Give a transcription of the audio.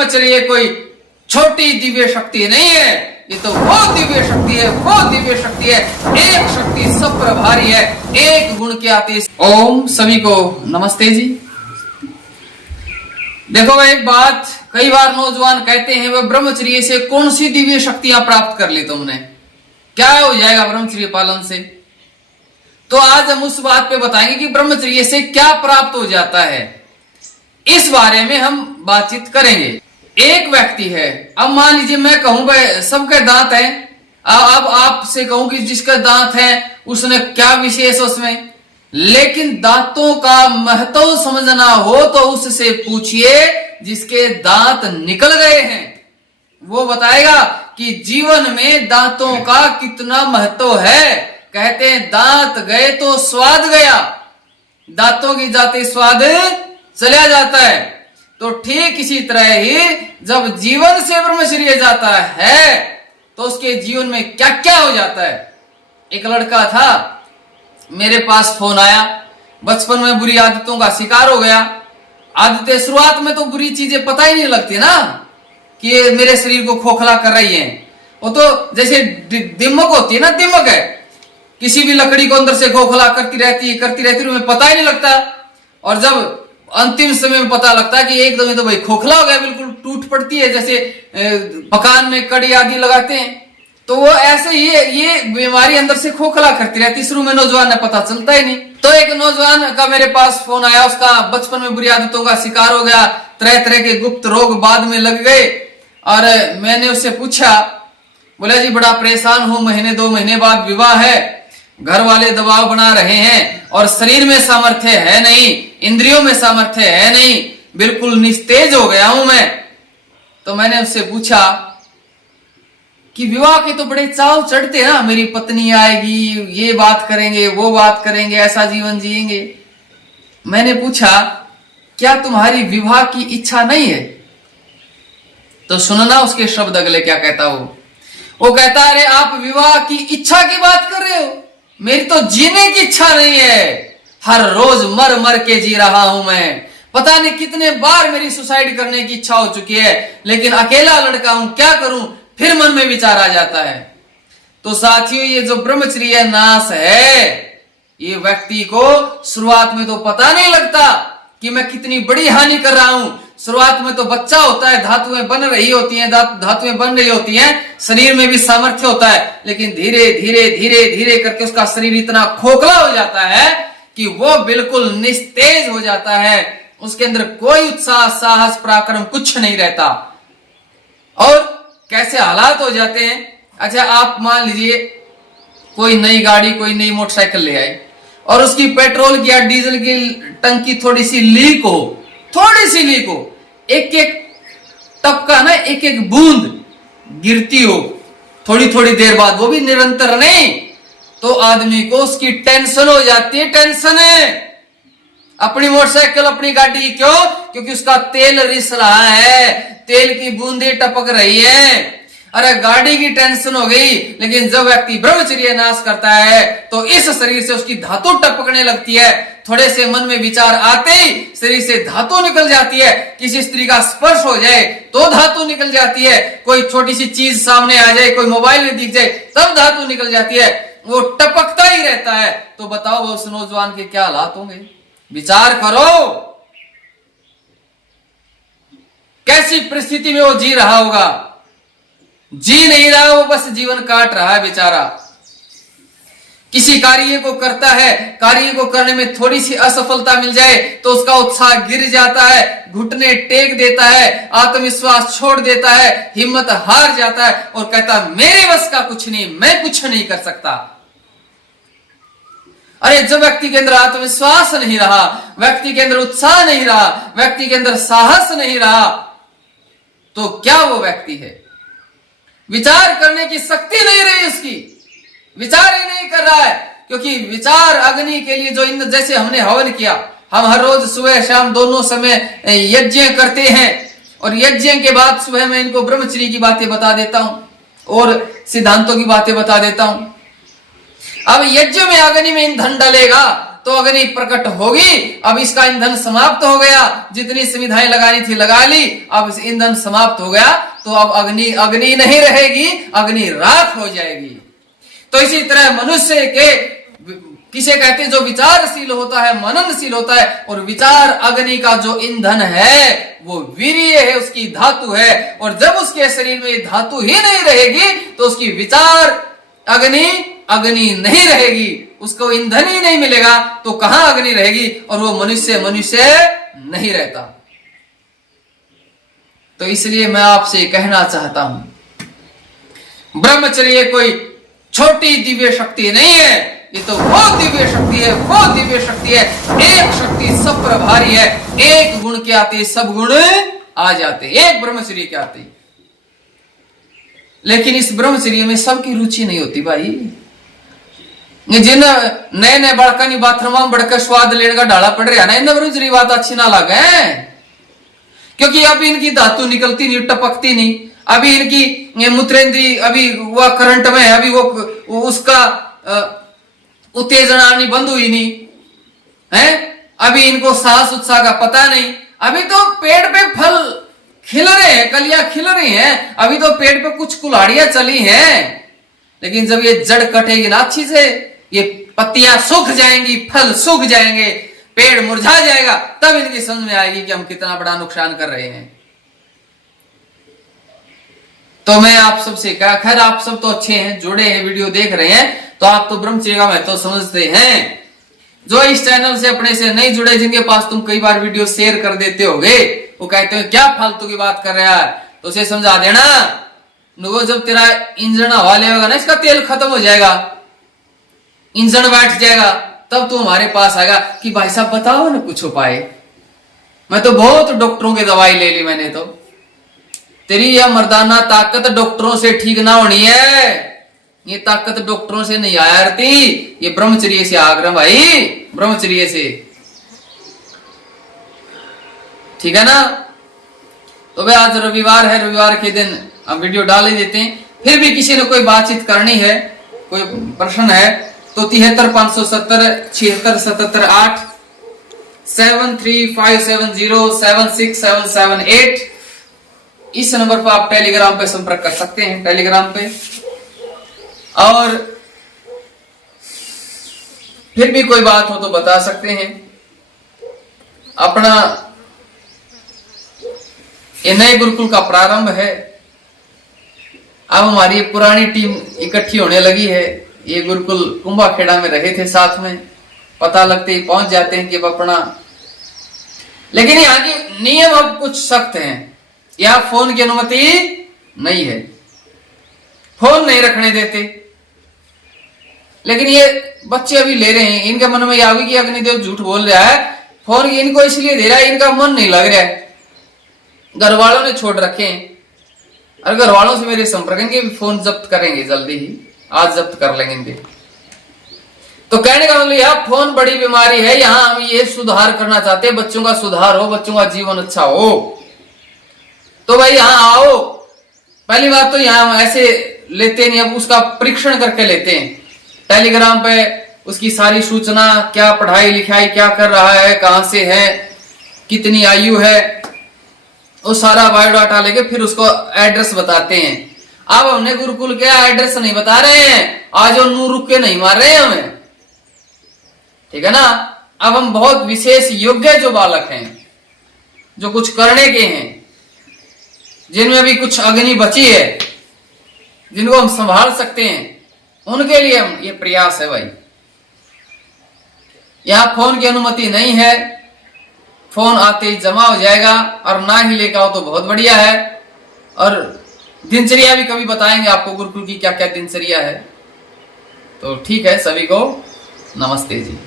ब्रह्मचर्य कोई छोटी दिव्य शक्ति नहीं है, ये तो वो दिव्य शक्ति है, वो दिव्य शक्ति है, एक शक्ति सब प्रभारी है, एक गुण के आते। ओम सभी को नमस्ते जी। देखो एक बात, कई बार नौजवान कहते हैं वह ब्रह्मचर्य से कौन सी दिव्य शक्तियां प्राप्त कर ली तुमने, क्या हो जाएगा ब्रह्मचर्य पालन से। तो आज हम उस बात पे बताएंगे कि ब्रह्मचर्य से क्या प्राप्त हो जाता है, इस बारे में हम बातचीत करेंगे। एक व्यक्ति है, अब मान लीजिए मैं कहूं भाई सबके दांत हैं, अब आपसे कहूं कि जिसका दांत है उसने क्या विशेष उसमें, लेकिन दांतों का महत्व समझना हो तो उससे पूछिए जिसके दांत निकल गए हैं, वो बताएगा कि जीवन में दांतों का कितना महत्व है। कहते हैं दांत गए तो स्वाद गया, दांतों की जाते स्वाद चला जाता है। तो ठीक इसी तरह ही जब जीवन से ब्रह्मचर्य जाता है तो उसके जीवन में क्या क्या हो जाता है। एक लड़का था, मेरे पास फोन आया, बचपन में बुरी आदतों का शिकार हो गया। आदतें शुरुआत में तो बुरी चीजें पता ही नहीं लगती ना कि ये मेरे शरीर को खोखला कर रही है, वो तो जैसे दिमक होती है ना, दिमक है, किसी भी लकड़ी को अंदर से खोखला करती रहती है, उन्हें पता ही नहीं लगता। और जब अंतिम समय में पता लगता है कि एकदम तो भाई खोखला हो गया, बिल्कुल टूट पड़ती है, जैसे मकान में कड़ी आदि लगाते हैं, तो वो ऐसे ये बीमारी अंदर से खोखला करती रहती। शुरू में नौजवान ने पता चलता ही नहीं। तो एक नौजवान का मेरे पास फोन आया, उसका बचपन में बुरी आदतों का शिकार हो गया, तरह तरह के गुप्त रोग बाद में लग गए। और मैंने उससे पूछा, बोला जी बड़ा परेशान हूं, महीने 2 महीने बाद विवाह है, घर वाले दबाव बना रहे हैं और शरीर में सामर्थ्य है नहीं, इंद्रियों में सामर्थ्य है नहीं, बिल्कुल निस्तेज हो गया हूं मैं। तो मैंने उससे पूछा कि विवाह के तो बड़े चाव चढ़ते ना, मेरी पत्नी आएगी, ये बात करेंगे, वो बात करेंगे, ऐसा जीवन जिएंगे। मैंने पूछा क्या तुम्हारी विवाह की इच्छा नहीं है। तो सुनना उसके शब्द अगले क्या कहता वो कहता अरे आप विवाह की इच्छा की बात कर रहे हो, मेरी तो जीने की इच्छा नहीं है, हर रोज मर मर के जी रहा हूं मैं, पता नहीं कितने बार मेरी सुसाइड करने की इच्छा हो चुकी है, लेकिन अकेला लड़का हूं, क्या करूं, फिर मन में विचार आ जाता है। तो साथियों ये जो ब्रह्मचर्य नाश है, ये व्यक्ति को शुरुआत में तो पता नहीं लगता कि मैं कितनी बड़ी हानि कर रहा हूं। शुरुआत में तो बच्चा होता है, धातुएं बन रही होती हैं, धातुएं बन रही होती हैं, शरीर में भी सामर्थ्य होता है, लेकिन धीरे धीरे धीरे धीरे करके उसका शरीर इतना खोखला हो जाता है कि वो बिल्कुल निस्तेज हो जाता है, उसके अंदर कोई उत्साह साहस पराक्रम कुछ नहीं रहता। और कैसे हालात हो जाते हैं। अच्छा आप मान लीजिए कोई नई गाड़ी, कोई नई मोटरसाइकिल ले आए और उसकी पेट्रोल की या डीजल की टंकी थोड़ी सी लीक हो, एक एक टपका ना, एक एक बूंद गिरती हो थोड़ी थोड़ी देर बाद, वो भी निरंतर नहीं, तो आदमी को उसकी टेंशन हो जाती है। टेंशन है अपनी मोटरसाइकिल, अपनी गाड़ी की, क्यों? क्योंकि उसका तेल रिस रहा है, तेल की बूंदें टपक रही है। अरे गाड़ी की टेंशन हो गई, लेकिन जब व्यक्ति ब्रह्मचर्य नाश करता है तो इस शरीर से उसकी धातु टपकने लगती है। थोड़े से मन में विचार आते ही शरीर से धातु निकल जाती है, किसी स्त्री का स्पर्श हो जाए तो धातु निकल जाती है, कोई छोटी सी चीज सामने आ जाए, कोई मोबाइल में दिख जाए तब धातु निकल जाती है, वो टपकता ही रहता है। तो बताओ वो उस नौजवान के क्या हालात होंगे, विचार करो, कैसी परिस्थिति में वो जी रहा होगा। जी नहीं रहा, वो बस जीवन काट रहा है बेचारा। किसी कार्य को करता है, कार्य को करने में थोड़ी सी असफलता मिल जाए तो उसका उत्साह गिर जाता है, घुटने टेक देता है, आत्मविश्वास छोड़ देता है, हिम्मत हार जाता है और कहता है मेरे बस का कुछ नहीं, मैं कुछ नहीं कर सकता। अरे जब व्यक्ति के अंदर आत्मविश्वास नहीं रहा, व्यक्ति के अंदर उत्साह नहीं रहा, व्यक्ति के अंदर साहस नहीं रहा, तो क्या वो व्यक्ति है? विचार करने की शक्ति नहीं रही उसकी, विचार ही नहीं कर रहा है। क्योंकि विचार अग्नि के लिए जो इन जैसे हमने हवन किया, हम हर रोज सुबह शाम दोनों समय यज्ञ करते हैं और यज्ञ के बाद सुबह मैं इनको ब्रह्मचर्य की बातें बता देता हूं और सिद्धांतों की बातें बता देता हूं। अब यज्ञ में अग्नि में ईंधन डलेगा तो तो अग्नि प्रकट होगी। अब इसका ईंधन समाप्त हो गया, जितनी सुविधाएं लगानी थी लगा ली, अब ईंधन समाप्त हो गया तो अब अग्नि नहीं रहेगी, अग्नि राख हो जाएगी। तो इसी तरह मनुष्य के किसे कहते हैं, जो विचारशील होता है, मननशील होता है, और विचार अग्नि का जो ईंधन है वो वीर्य है, उसकी धातु है। और जब उसके शरीर में धातु ही नहीं रहेगी तो उसकी विचार अग्नि नहीं रहेगी, उसको ईंधन ही नहीं मिलेगा तो कहां अग्नि रहेगी, और वो मनुष्य नहीं रहता। तो इसलिए मैं आपसे कहना चाहता हूं, ब्रह्मचर्य कोई छोटी दिव्य शक्ति नहीं है, ये तो वो दिव्य शक्ति है, वो दिव्य शक्ति है, एक शक्ति सब प्रभारी है। एक गुण के आते सब गुण आ जाते, एक ब्रह्मचर्य के आते। लेकिन इस ब्रह्मचर्य में सबकी रुचि नहीं होती भाई। जिन नए नए बड़का नहीं बाथरूम में बढ़कर स्वाद लेने का डाला पड़ रहा है ना, इन ब्रह्मचर्य बात अच्छी ना लगे, क्योंकि अभी इनकी धातु निकलती नहीं, टपकती नहीं, अभी इनकी मूत्रेंद्री अभी वह करंट में है, अभी वो उसका उत्तेजना आनी बंद हुई नहीं है, अभी इनको सांस उत्साह का पता नहीं, अभी तो पेड़ पे फल खिल रहे हैं, कलियां खिल रही हैं, अभी तो पेड़ पे कुछ कुल्हाड़ियां चली हैं। लेकिन जब ये जड़ कटेगी ना अच्छी से, ये पत्तियां सूख जाएंगी, फल सूख जाएंगे, पेड़ मुरझा जाएगा, तब इनकी समझ में आएगी कि हम कितना बड़ा नुकसान कर रहे हैं। तो मैं आप सबसे कहा, खैर आप सब तो अच्छे हैं, जुड़े हैं, वीडियो देख रहे हैं, तो आप तो ब्रह्मचर्य का महत्व समझते हैं। जो इस चैनल से अपने से नहीं जुड़े, जिनके पास तुम कई बार वीडियो शेयर कर देते होगे, वो कहते हो क्या फालतू की बात कर रहा है, तो उसे समझा देना, वो जब तेरा इंजन हवा लेगा ना, इसका तेल खत्म हो जाएगा, इंजन बैठ जाएगा, तब तू हमारे पास आएगा कि भाई साहब बताओ ना कुछ उपाय। मैं तो बहुत डॉक्टरों की दवाई ले ली मैंने, तो तेरी यह मर्दाना ताकत डॉक्टरों से ठीक ना होनी है, ये ताकत डॉक्टरों से नहीं आया रती, ये ब्रह्मचर्य से आग्रह भाई, ब्रह्मचर्य से, ठीक है ना। तो भाई आज रविवार है, रविवार के दिन हम वीडियो डाल ही देते हैं। फिर भी किसी ने कोई बातचीत करनी है, कोई प्रश्न है, तो 73 570 76 77 8 7357076778 इस नंबर पर आप टेलीग्राम पे संपर्क कर सकते हैं, टेलीग्राम पे। और फिर भी कोई बात हो तो बता सकते हैं। अपना ये नए गुरुकुल का प्रारंभ है, अब हमारी पुरानी टीम इकट्ठी होने लगी है। ये गुरुकुल कुंभाखेड़ा में रहे थे साथ में, पता लगते ही पहुंच जाते हैं कि अब अपना, लेकिन यहाँ के नियम अब कुछ सख्त हैं, यहाँ फोन की अनुमति नहीं है, फोन नहीं रखने देते। लेकिन ये बच्चे अभी ले रहे हैं, इनके मन में यह आगे कि अग्निदेव झूठ बोल रहा है, फोन इनको इसलिए दे रहा है, इनका मन नहीं लग रहा है, घर वालों ने छोड़ रखे हैं। और घर वालों से मेरे संपर्क, इनके फोन जब्त करेंगे जल्दी ही, आज जब्त कर लेंगे इनके। तो कहने का मतलब यह फोन बड़ी बीमारी है, यहां हम ये सुधार करना चाहते हैं, बच्चों का सुधार हो, बच्चों का जीवन अच्छा हो। तो भाई यहां आओ, पहली बात तो यहां हम ऐसे लेते नहीं, अब उसका परीक्षण करके लेते हैं। टेलीग्राम पे उसकी सारी सूचना, क्या पढ़ाई लिखाई क्या कर रहा है, कहां से है, कितनी आयु है, वो सारा बायोडाटा लेके फिर उसको एड्रेस बताते हैं। अब हमने गुरुकुल के एड्रेस नहीं बता रहे हैं, आज वो नू रुक के नहीं मार रहे हैं हमें, ठीक है ना। अब हम बहुत विशेष योग्य जो बालक हैं, जो कुछ करने के हैं, जिनमें अभी कुछ अग्नि बची है, जिनको हम संभाल सकते हैं, उनके लिए हम ये प्रयास है भाई। यहां फोन की अनुमति नहीं है, फोन आते ही जमा हो जाएगा, और ना ही लेकर आओ तो बहुत बढ़िया है। और दिनचर्या भी कभी बताएंगे आपको गुरुकुल की क्या क्या दिनचर्या है। तो ठीक है, सभी को नमस्ते जी।